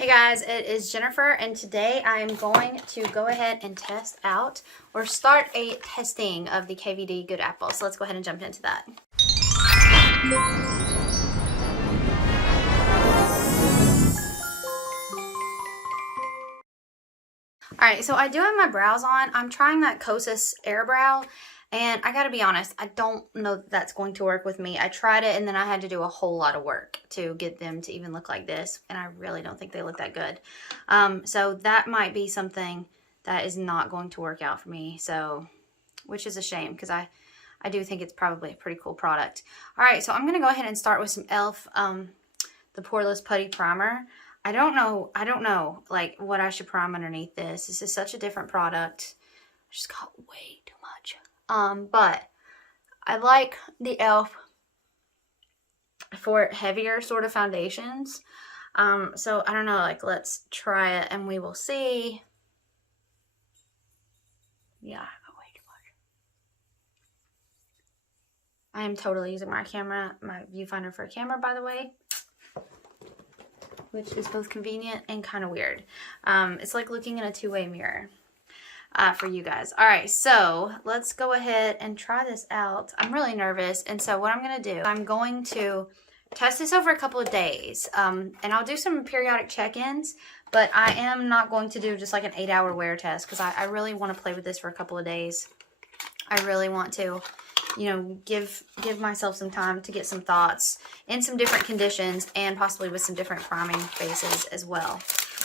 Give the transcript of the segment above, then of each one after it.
Hey guys, it is Jennifer, and today I'm going to go ahead and test out or start a testing of the KVD Good Apple. So let's go ahead and jump into that. Alright, so I do have my brows on. I'm trying that Kosas Air Brow, and I gotta be honest, I don't know that that's going to work with me. I tried it, and then I had to do a whole lot of work to get them to even look like this, and I really don't think they look that good. So that might be something that is not going to work out for me, so, which is a shame, because I do think it's probably a pretty cool product. Alright, so I'm gonna go ahead and start with some e.l.f. The Poreless Putty Primer. I don't know, like, what I should prime underneath this. This is such a different product. I just got way too much. But I like the e.l.f. for heavier sort of foundations. So I don't know, like, let's try it and we will see. Yeah, I got way too much. I am totally using my camera, my viewfinder for a camera, by the way, which is both convenient and kind of weird. It's like looking in a two-way mirror for you guys. All right, so let's go ahead and try this out. I'm really nervous, and so what I'm going to do, I'm going to test this over a couple of days, and I'll do some periodic check-ins, but I am not going to do just like an 8-hour wear test because I really want to play with this for a couple of days. I really want to, you know, give myself some time to get some thoughts in some different conditions and possibly with some different priming bases as well.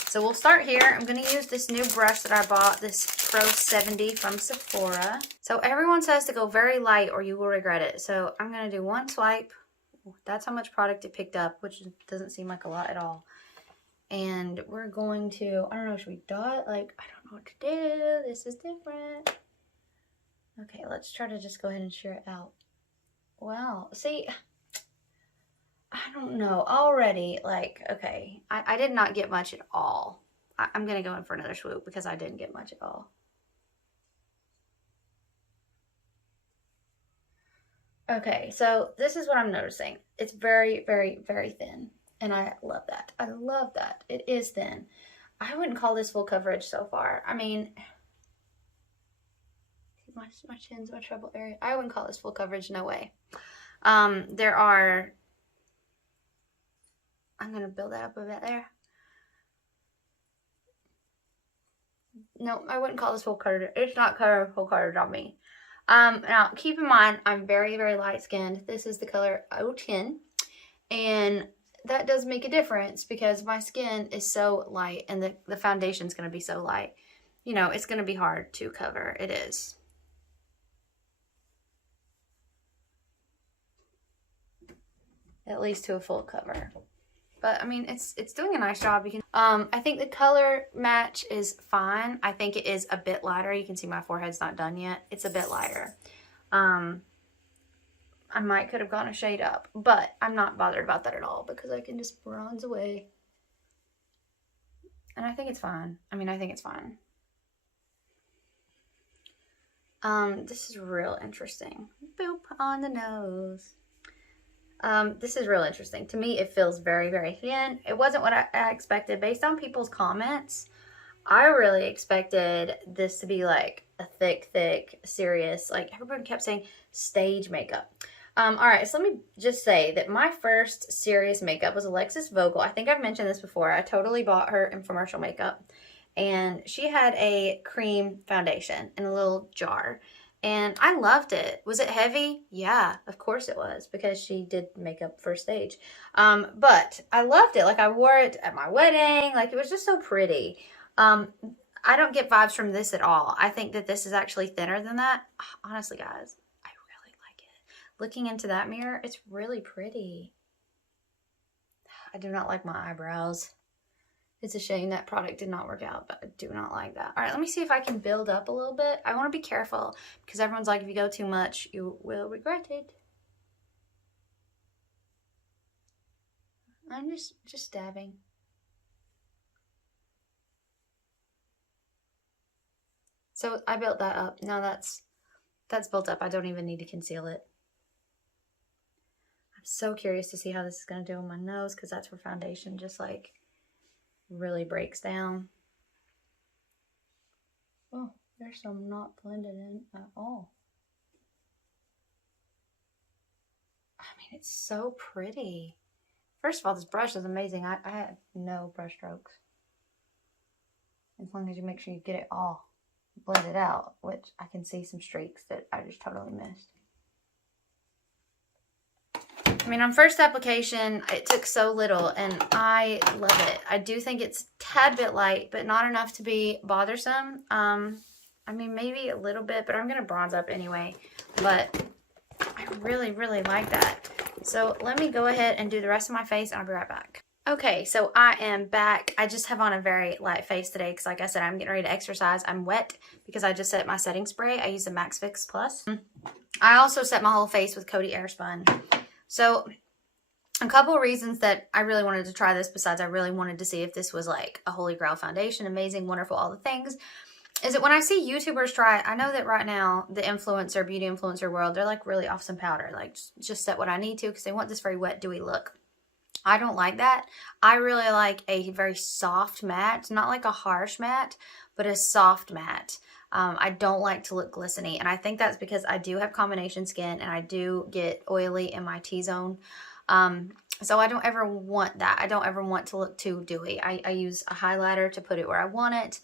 So we'll start here. I'm going to use this new brush that I bought, this Pro 70 from Sephora. So everyone says to go very light or you will regret it. So I'm going to do one swipe. That's how much product it picked up, which doesn't seem like a lot at all. And we're going to, I don't know, should we dot? Like, I don't know what to do. This is different. Okay, let's try to just go ahead and share it out. Wow, see, I don't know, already, like, okay, I did not get much at all. I'm going to go in for another swoop because I didn't get much at all. Okay, so this is what I'm noticing. It's very, very, very thin, and I love that. I love that. It is thin. I wouldn't call this full coverage so far. I mean, my chin's my trouble area. I wouldn't call this full coverage, no way. There are, I'm going to build that up a bit there. No, I wouldn't call this full coverage. It's not full coverage on me. Now, keep in mind, I'm very, very light-skinned. This is the color 010, and that does make a difference because my skin is so light, and the foundation's going to be so light. You know, it's going to be hard to cover. It is. At least to a full cover. But I mean, it's doing a nice job. You can I think the color match is fine. I think it is a bit lighter. You can see my forehead's not done yet. It's a bit lighter. I could have gone a shade up, but I'm not bothered about that at all because I can just bronze away. And I think it's fine. I mean, I think it's fine. This is real interesting. Boop on the nose. This is real interesting. To me, it feels very, very thin. It wasn't what I expected. Based on people's comments, I really expected this to be like a thick, serious, like everyone kept saying stage makeup. All right, so let me just say that my first serious makeup was Alexis Vogel. I think I've mentioned this before. I totally bought her infomercial makeup, and she had a cream foundation in a little jar. And I loved it. Was it heavy? Yeah, of course it was because she did makeup for stage. But I loved it. Like, I wore it at my wedding. Like, it was just so pretty. I don't get vibes from this at all. I think that this is actually thinner than that. Honestly, guys, I really like it. Looking into that mirror, it's really pretty. I do not like my eyebrows. It's a shame that product did not work out, but I do not like that. All right, let me see if I can build up a little bit. I want to be careful because everyone's like, if you go too much, you will regret it. I'm just dabbing. So I built that up. Now that's built up. I don't even need to conceal it. I'm so curious to see how this is going to do on my nose because that's for foundation, just like really breaks down. Oh, there's some not blended in at all. I mean, it's so pretty. First of all, this brush is amazing. I had no brush strokes. As long as you make sure you get it all blended out, which I can see some streaks that I just totally missed. I mean, on first application, it took so little, and I love it. I do think it's a tad bit light, but not enough to be bothersome. I mean, maybe a little bit, but I'm going to bronze up anyway. But I really, really like that. So let me go ahead and do the rest of my face, and I'll be right back. Okay, so I am back. I just have on a very light face today because, like I said, I'm getting ready to exercise. I'm wet because I just set my setting spray. I use the Max Fix Plus. I also set my whole face with Coty Airspun. So a couple of reasons that I really wanted to try this, besides I really wanted to see if this was like a holy grail foundation, amazing, wonderful, all the things, is that when I see YouTubers try it, I know that right now the influencer, beauty influencer world, they're like really off some powder, like just set what I need to because they want this very wet, dewy look. I don't like that. I really like a very soft matte, not like a harsh matte, but a soft matte. I don't like to look glistening, and I think that's because I do have combination skin and I do get oily in my T-zone. So I don't ever want that. I don't ever want to look too dewy. I use a highlighter to put it where I want it.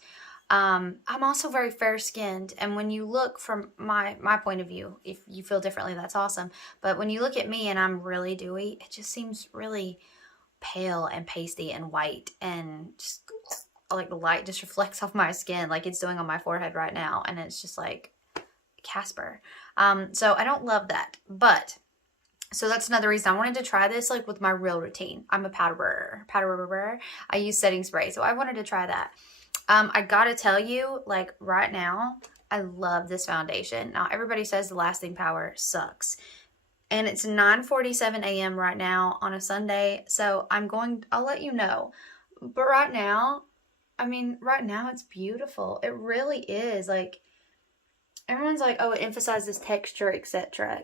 I'm also very fair-skinned, and when you look from my point of view, if you feel differently, that's awesome. But when you look at me and I'm really dewy, it just seems really pale and pasty and white, and just like the light just reflects off my skin like it's doing on my forehead right now, and it's just like Casper. So I don't love that, but so that's another reason I wanted to try this like with my real routine. I'm a powderer. I use setting spray, so I wanted to try that. I gotta tell you, like right now, I love this foundation. Now everybody says the lasting power sucks, and it's 9:47 a.m. right now on a Sunday, so I'll let you know. But right now, I mean, right now it's beautiful. It really is. Like, everyone's like, oh, it emphasizes texture, etc.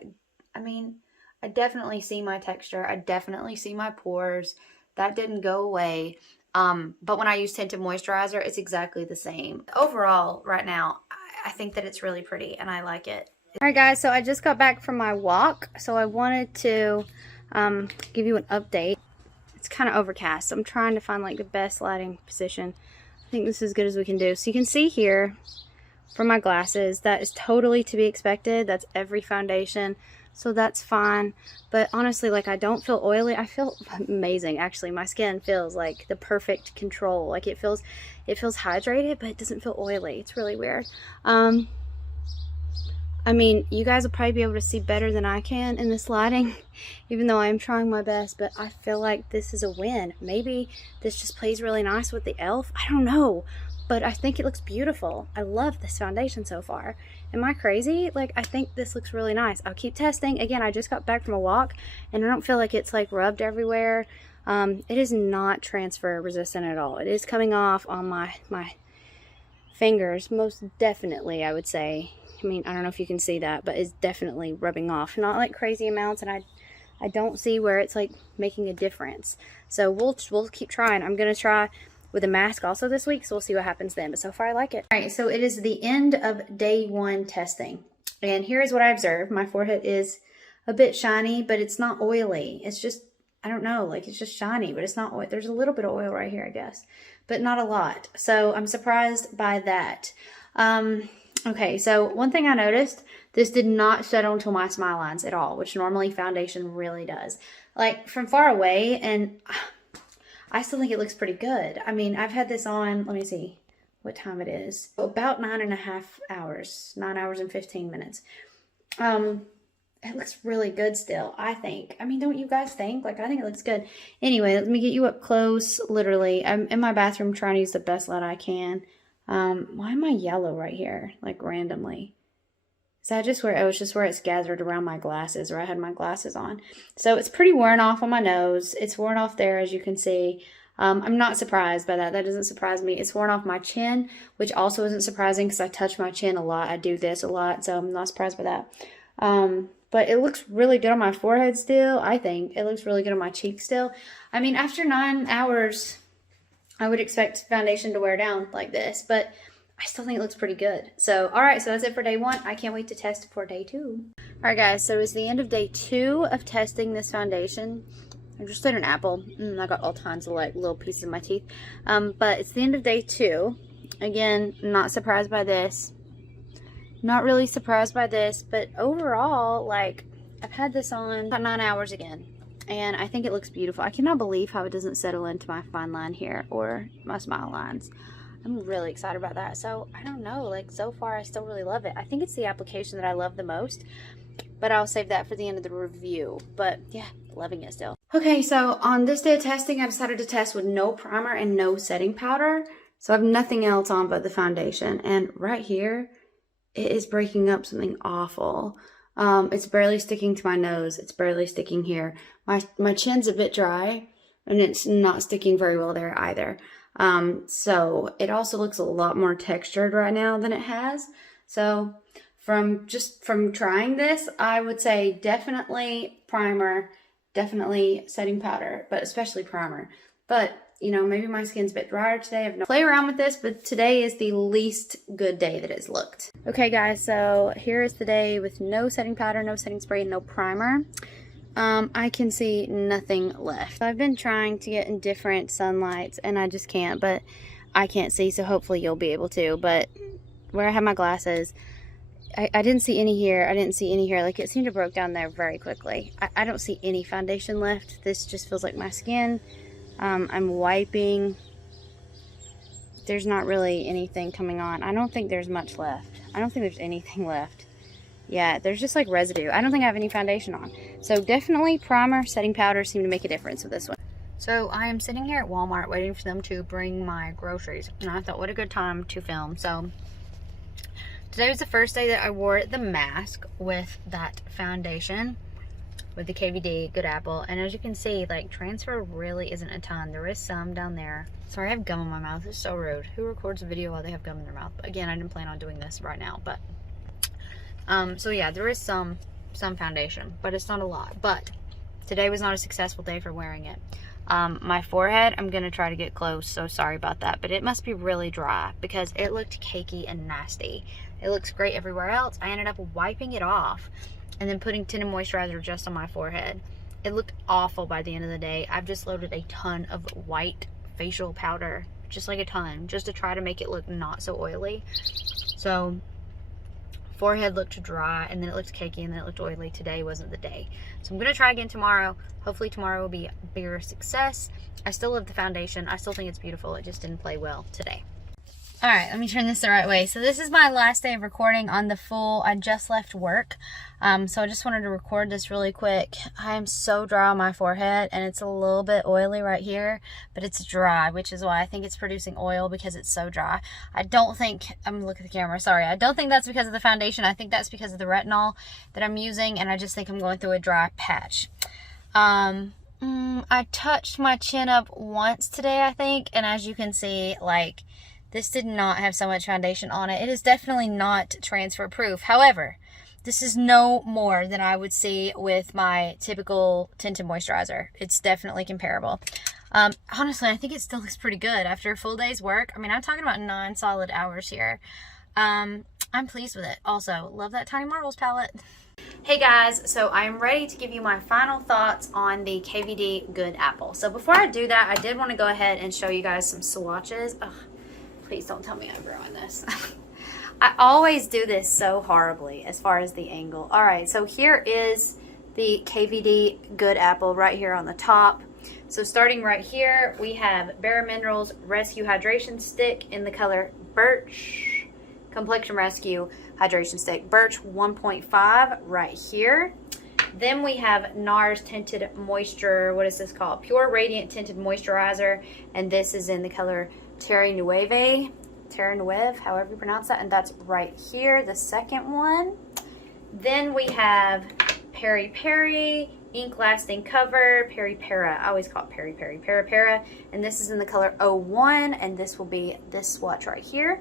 I mean, I definitely see my texture. I definitely see my pores. That didn't go away. But when I use tinted moisturizer, it's exactly the same. Overall, right now, I think that it's really pretty, and I like it. All right, guys, so I just got back from my walk, so I wanted to give you an update. It's kind of overcast, so I'm trying to find like the best lighting position. I think this is as good as we can do. So you can see here from my glasses, that is totally to be expected. That's every foundation, so that's fine. But honestly, like, I don't feel oily. I feel amazing, actually. My skin feels like the perfect control. Like, it feels hydrated, but it doesn't feel oily. It's really weird. I mean, you guys will probably be able to see better than I can in this lighting, even though I am trying my best, but I feel like this is a win. Maybe this just plays really nice with the e.l.f. I don't know, but I think it looks beautiful. I love this foundation so far. Am I crazy? Like, I think this looks really nice. I'll keep testing. Again, I just got back from a walk, and I don't feel like it's like rubbed everywhere. It is not transfer resistant at all. It is coming off on my fingers, most definitely, I would say. I mean, I don't know if you can see that, but it's definitely rubbing off. Not like crazy amounts, and I don't see where it's like making a difference. So we'll keep trying. I'm going to try with a mask also this week, so we'll see what happens then. But so far, I like it. All right, so it is the end of day 1 testing. And here is what I observed. My forehead is a bit shiny, but it's not oily. It's just, I don't know, like it's just shiny, but it's not oil. There's a little bit of oil right here, I guess, but not a lot. So I'm surprised by that. Okay, so one thing I noticed, this did not settle into my smile lines at all, which normally foundation really does. Like, from far away, and I still think it looks pretty good. I mean, I've had this on, let me see what time it is. About 9.5 hours, 9 hours and 15 minutes. It looks really good still, I think. I mean, don't you guys think? Like, I think it looks good. Anyway, let me get you up close, literally. I'm in my bathroom trying to use the best light I can. Why am I yellow right here, like randomly? Is that just where, oh, it's just where it's gathered around my glasses, where I had my glasses on. So it's pretty worn off on my nose. It's worn off there, as you can see. I'm not surprised by that. That doesn't surprise me. It's worn off my chin, which also isn't surprising because I touch my chin a lot. I do this a lot, so I'm not surprised by that. But it looks really good on my forehead still, I think. It looks really good on my cheeks still. I mean, after 9 hours, I would expect foundation to wear down like this, but I still think it looks pretty good. So, all right, so that's it for day 1. I can't wait to test for day 2. All right, guys, so it's the end of day 2 of testing this foundation. I just ate an apple. I got all kinds of like little pieces in my teeth. But it's the end of day 2. Again, not surprised by this. Not really surprised by this, but overall, like, I've had this on about 9 hours again. And I think it looks beautiful. I cannot believe how it doesn't settle into my fine line here or my smile lines. I'm really excited about that. So, I don't know. Like, so far, I still really love it. I think it's the application that I love the most. But I'll save that for the end of the review. But, yeah, loving it still. Okay, so on this day of testing, I decided to test with no primer and no setting powder. So, I have nothing else on but the foundation. And right here, it is breaking up something awful. It's barely sticking to my nose. It's barely sticking here. My chin's a bit dry, and it's not sticking very well there either. So it also looks a lot more textured right now than it has. So from trying this, I would say definitely primer, definitely setting powder, but especially primer. But you know, maybe my skin's a bit drier today. I've play around with this, but today is the least good day that it's looked. Okay, guys, so here is the day with no setting powder, no setting spray, and no primer. I can see nothing left. I've been trying to get in different sunlights, and I just can't, but I can't see, so hopefully you'll be able to. But where I have my glasses, I didn't see any here. I didn't see any here. Like, it seemed to broke down there very quickly. I don't see any foundation left. This just feels like my skin. I'm wiping. There's not really anything coming on. I don't think there's much left. I don't think there's anything left. Yeah, there's just like residue. I don't think I have any foundation on. So definitely primer, setting powder seem to make a difference with this one. So I am sitting here at Walmart waiting for them to bring my groceries. And I thought, what a good time to film. So today was the first day that I wore the mask with that foundation. With the KVD Good Apple, and as you can see, like, transfer really isn't a ton. There is some down there. Sorry, I have gum in my mouth. It's so rude. Who records a video while they have gum in their mouth? But again, I didn't plan on doing this right now, but so yeah, there is some foundation, but it's not a lot. But today was not a successful day for wearing it. My forehead, I'm gonna try to get close, so sorry about that, but it must be really dry because it looked cakey and nasty. It looks great everywhere else. I ended up wiping it off and then putting tinted moisturizer just on my forehead. It looked awful by the end of the day. I've just loaded a ton of white facial powder, just like a ton, just to try to make it look not so oily. So forehead looked dry, and then it looked cakey, and then it looked oily. Today wasn't the day. So I'm gonna try again tomorrow. Hopefully tomorrow will be a bigger success. I still love the foundation. I still think it's beautiful. It just didn't play well today. All right, let me turn this the right way. So this is my last day of recording on the full, I just left work. So I just wanted to record this really quick. I am so dry on my forehead, and it's a little bit oily right here, but it's dry, which is why I think it's producing oil, because it's so dry. I don't think, I'm gonna look at the camera, sorry. I don't think that's because of the foundation. I think that's because of the retinol that I'm using, and I just think I'm going through a dry patch. I touched my chin up once today, I think, and as you can see, like, this did not have so much foundation on it. It is definitely not transfer proof. However, this is no more than I would see with my typical tinted moisturizer. It's definitely comparable. Honestly, I think it still looks pretty good after a full day's work. I mean, I'm talking about 9 solid hours here. I'm pleased with it. Also, love that Tiny Marbles palette. Hey guys, so I'm ready to give you my final thoughts on the KVD Good Apple. So before I do that, I did want to go ahead and show you guys some swatches. Ugh. Please don't tell me I'm ruining this. I always do this so horribly as far as the angle. All right, so here is the KVD Good Apple right here on the top. So starting right here, we have Bare Minerals Rescue Hydration Stick in the color Birch. Complexion Rescue Hydration Stick. Birch 1.5 right here. Then we have NARS Tinted Moisture, what is this called? Pure Radiant Tinted Moisturizer, and this is in the color Terre Nueve, however you pronounce that, and that's right here, the second one. Then we have Peri Peri Ink Lasting Cover, Peri Para. I always call it Peri Peri, Para, and this is in the color 01, and this will be this swatch right here.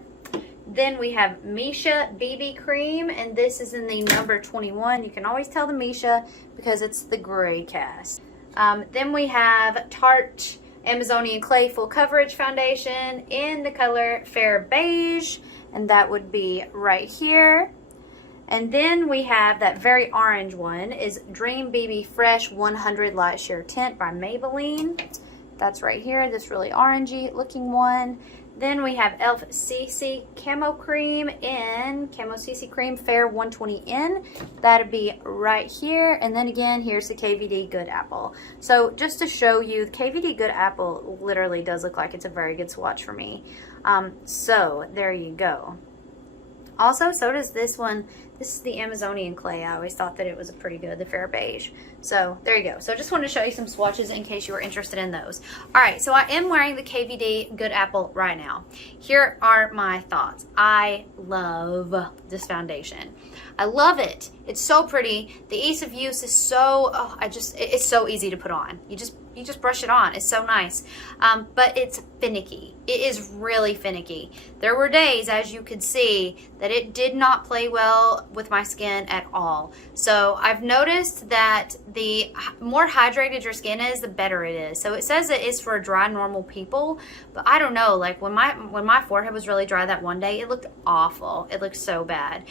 Then we have Misha Bb Cream, and this is in the number 21. You can always tell the Misha because it's the gray cast. Then we have Tarte Amazonian Clay Full Coverage Foundation in the color Fair Beige, and that would be right here. And then we have that very orange one is Dream BB Fresh 100 Light Sheer Tint by Maybelline. That's right here, this really orangey looking one. Then we have e.l.f. CC Camo Cream in Camo CC Cream Fair 120N. That'd be right here. And then again, here's the KVD Good Apple. So just to show you, the KVD Good Apple literally does look like it's a very good swatch for me. So there you go. Also, so does this one. This is the Amazonian Clay. I always thought that it was a pretty good, the Fair Beige. So there you go. So just wanted to show you some swatches in case you were interested in those. All right, so I am wearing the KVD Good Apple right now. Here are my thoughts. I love this foundation. I love it. It's so pretty. The ease of use is so, it's so easy to put on. You just brush it on. It's so nice. But it's finicky. It is really finicky. There were days, as you could see, that it did not play well with my skin at all. So I've noticed that the more hydrated your skin is, the better it is. So it says it is for dry, normal people, but I don't know. Like when my forehead was really dry that one day, it looked awful. It looked so bad.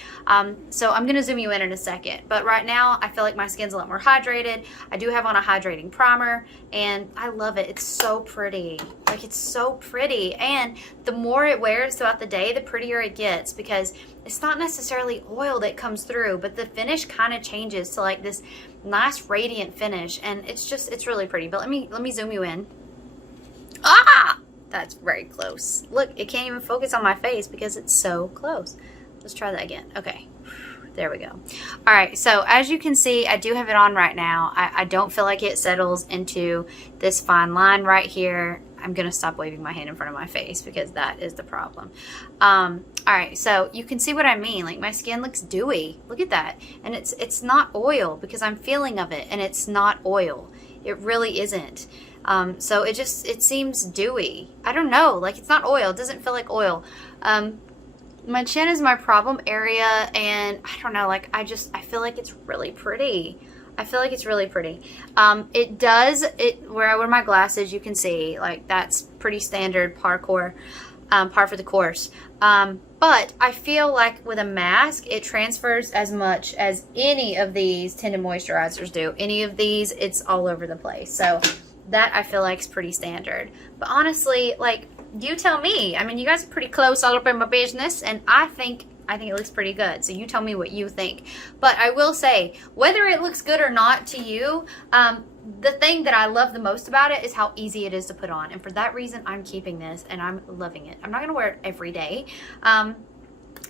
So I'm gonna zoom you in a second. But right now, I feel like my skin's a lot more hydrated. I do have on a hydrating primer, and I love it. It's so pretty. Like, it's so pretty. And the more it wears throughout the day, the prettier it gets, because it's not necessarily oil that comes through, but the finish kind of changes to like this nice radiant finish, and it's really pretty. But let me zoom you in. Ah, that's very close. Look, it can't even focus on my face because it's so close. Let's try that again. Okay. There we go. All right, so as you can see, I do have it on right now. I don't feel like it settles into this fine line right here. I'm gonna stop waving my hand in front of my face because that is the problem. All right, so you can see what I mean. Like, my skin looks dewy. Look at that. And it's not oil, because I'm feeling of it, and it's not oil. It really isn't. So it seems dewy. I don't know, like, it's not oil. It doesn't feel like oil. My chin is my problem area, and I don't know, like, I feel like it's really pretty. I feel like it's really pretty. Where I wear my glasses, you can see, like, that's pretty standard par for the course. But I feel like with a mask, it transfers as much as any of these tinted moisturizers do. Any of these, it's all over the place. So that I feel like is pretty standard. But honestly, like, you tell me. I mean, you guys are pretty close all up in my business, and I think it looks pretty good. So you tell me what you think. But I will say, whether it looks good or not to you, the thing that I love the most about it is how easy it is to put on. And for that reason, I'm keeping this, and I'm loving it. I'm not going to wear it every day.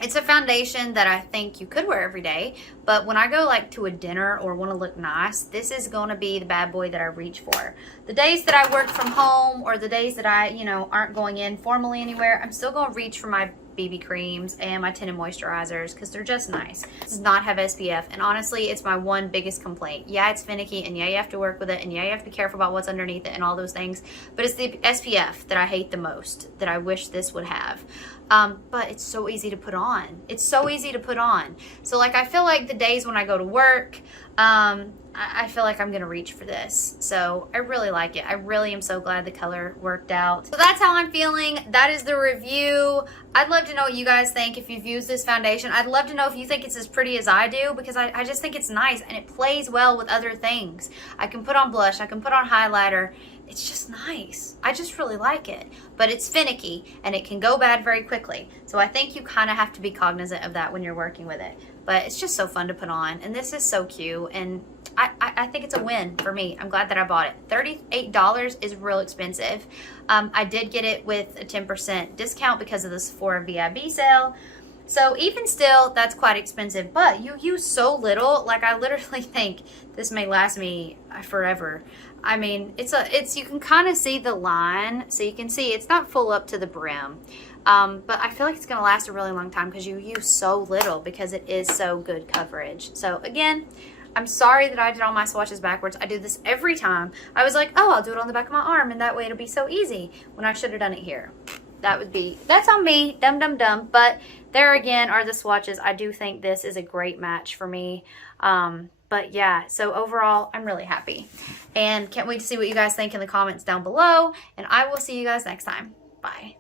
It's a foundation that I think you could wear every day, but when I go like to a dinner or want to look nice, this is going to be the bad boy that I reach for. The days that I work from home, or the days that I, aren't going in formally anywhere, I'm still going to reach for my BB creams and my tinted moisturizers because they're just nice. It does not have SPF, and honestly, it's my one biggest complaint. Yeah, it's finicky, and yeah, you have to work with it, and yeah, you have to be careful about what's underneath it and all those things, but it's the SPF that I hate the most, that I wish this would have. But it's so easy to put on. It's so easy to put on. So like, I feel like the days when I go to work, I feel like I'm gonna reach for this. So I really like it. I really am so glad the color worked out. So that's how I'm feeling. That is the review. I'd love to know what you guys think if you've used this foundation. I'd love to know if you think it's as pretty as I do, because I just think it's nice, and it plays well with other things. I can put on blush, I can put on highlighter. It's just nice. I just really like it. But it's finicky, and it can go bad very quickly. So I think you kind of have to be cognizant of that when you're working with it. But it's just so fun to put on, and this is so cute, and I think it's a win for me. I'm glad that I bought it. $38 is real expensive. I did get it with a 10% discount because of the Sephora VIB sale. So even still, that's quite expensive, but you use so little. Like, I literally think this may last me forever. I mean, you can kind of see the line, so you can see it's not full up to the brim. But I feel like it's going to last a really long time because you use so little, because it is so good coverage. So again, I'm sorry that I did all my swatches backwards. I do this every time. I was like, oh, I'll do it on the back of my arm, and that way it'll be so easy, when I should have done it here. That's on me, dumb. But there again are the swatches. I do think this is a great match for me. But yeah, so overall, I'm really happy. And can't wait to see what you guys think in the comments down below. And I will see you guys next time. Bye.